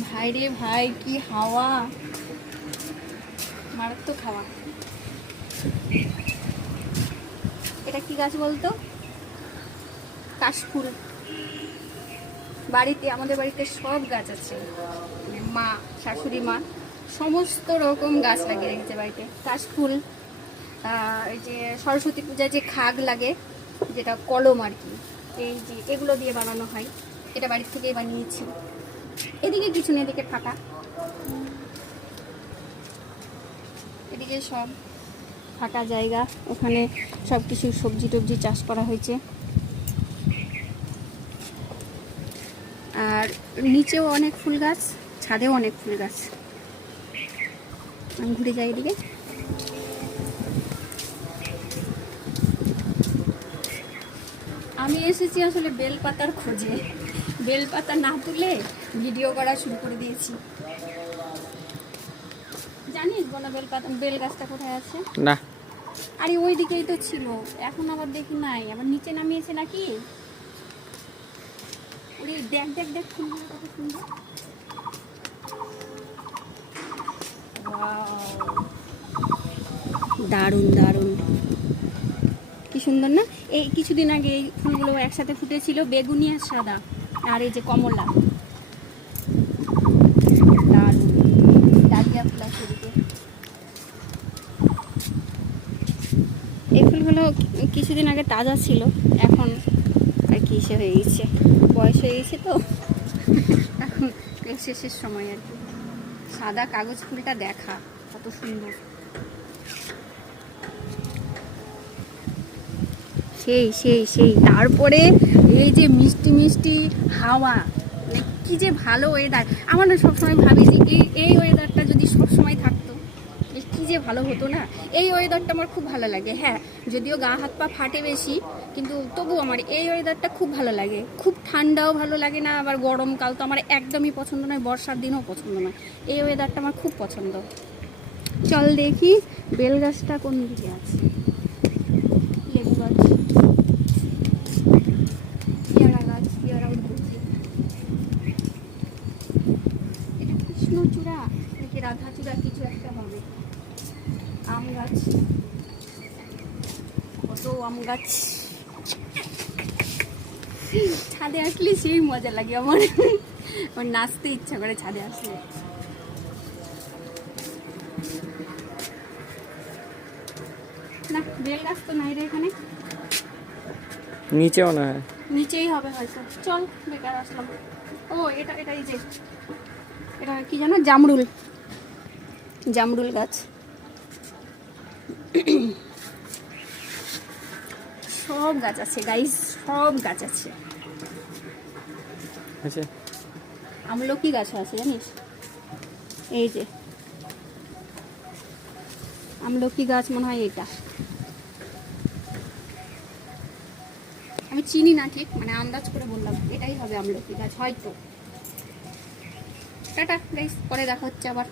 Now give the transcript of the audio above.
ভাই রে ভাই, কি হাওয়া, মারাত্মক হাওয়া। এটা কি গাছ বলতো? কাশফুল। বাড়িতে, আমাদের বাড়িতে সব গাছ আছে, মা, শাশুড়ি মা সমস্ত রকম গাছ লাগিয়ে রেখেছে বাড়িতে। কাশফুল, এই যে সরস্বতী পূজায় যে খাগ লাগে, যেটা কলম আর কি, এই যে এগুলো দিয়ে বানানো হয়, এটা বাড়ির থেকেই বানিয়েছি। এদিকে কিছু নেই, এদিকে ফাঁকা, এদিকে সব ফাঁকা জায়গা, ওখানে সব কিছু সবজি টবজি চাষ করা হয়েছে। আর নিচেও অনেক ফুল গাছ, ছাদেও অনেক ফুল গাছ। আমি ঘুরে যাই এদিকে। আমি এসেছি আসলে বেলপাতার খোঁজে, বেলপাতা না তুলে ভিডিও করা শুরু করে দিয়েছি। জানিস বলা বেলপাতা, বেল গাছটা কোথায় আছে? না। আরে ওই দিকেই তো ছিল, এখন আবার দেখি নাই, আবার নিচে নামিয়েছে নাকি। ওরে দেখ দেখ দেখ, ফুলগুলো কত সুন্দর। দারুণ দারুণ, কি সুন্দর না? এই কিছুদিন আগে এই ফুলগুলো একসাথে ফুটেছিল, বেগুনি আর সাদা, আর এই যে কমলা, দারুণ। ডালিয়া ফুল আছে এদিকে। এই ফুলগুলো কিছুদিন আগে তাজা ছিল, এখন আর কি সে হয়ে গেছে, বয়স হয়ে গেছে তো এখন শেষের সময় আর কি। সাদা কাগজ ফুলটা দেখা কত সুন্দর, সেই সেই সেই। তারপরে এই যে মিষ্টি মিষ্টি হাওয়া, মানে কি যে ভালো ওয়েদার। আমার না সবসময় ভাবি যে এই ওয়েদারটা যদি সবসময় থাকতো, কি যে ভালো হতো না। এই ওয়েদারটা আমার খুব ভালো লাগে। হ্যাঁ, যদিও গা হাত পা ফাটে বেশি, কিন্তু তবু আমার এই ওয়েদারটা খুব ভালো লাগে। খুব ঠান্ডাও ভালো লাগে না, আবার গরমকাল তো আমার একদমই পছন্দ নয়, বর্ষার দিনও পছন্দ নয়। এই ওয়েদারটা আমার খুব পছন্দ। চল দেখি বেল গাছটা কোন দিকে আছে। লেবু গাছ, পেয়ারা গাছ, পেয়ারা উঠছে। এটা কৃষ্ণচূড়া নাকি রাধাচূড়া কিছু একটা হবে। আম গাছ, কত আম গাছ। ছাদে আসলে সেই মজা লাগে আমার, আমার নাচতে ইচ্ছা করে ছাদে আসলে। না, বেল গাছ তো নাই রে এখানে। নিচেও না, নিচেই হবে হয়তো। চল, বেকার আসলাম। ও এটা এটা এই যে, এটা কি জানো, জামরুল, জামরুল গাছ। সব গাছ আছে গাইস, সব গাছ আছে। আচ্ছা, আমলকি গাছও আছে জানিস, এই যে আমলকি গাছ মনে হয় এটা। আমি চিনি না ঠিক, মানে আন্দাজ করে বললাম এটাই হবে আমলকি গাছ হয়তো। টাটা গাইস, পরে দেখা হচ্ছে আবার।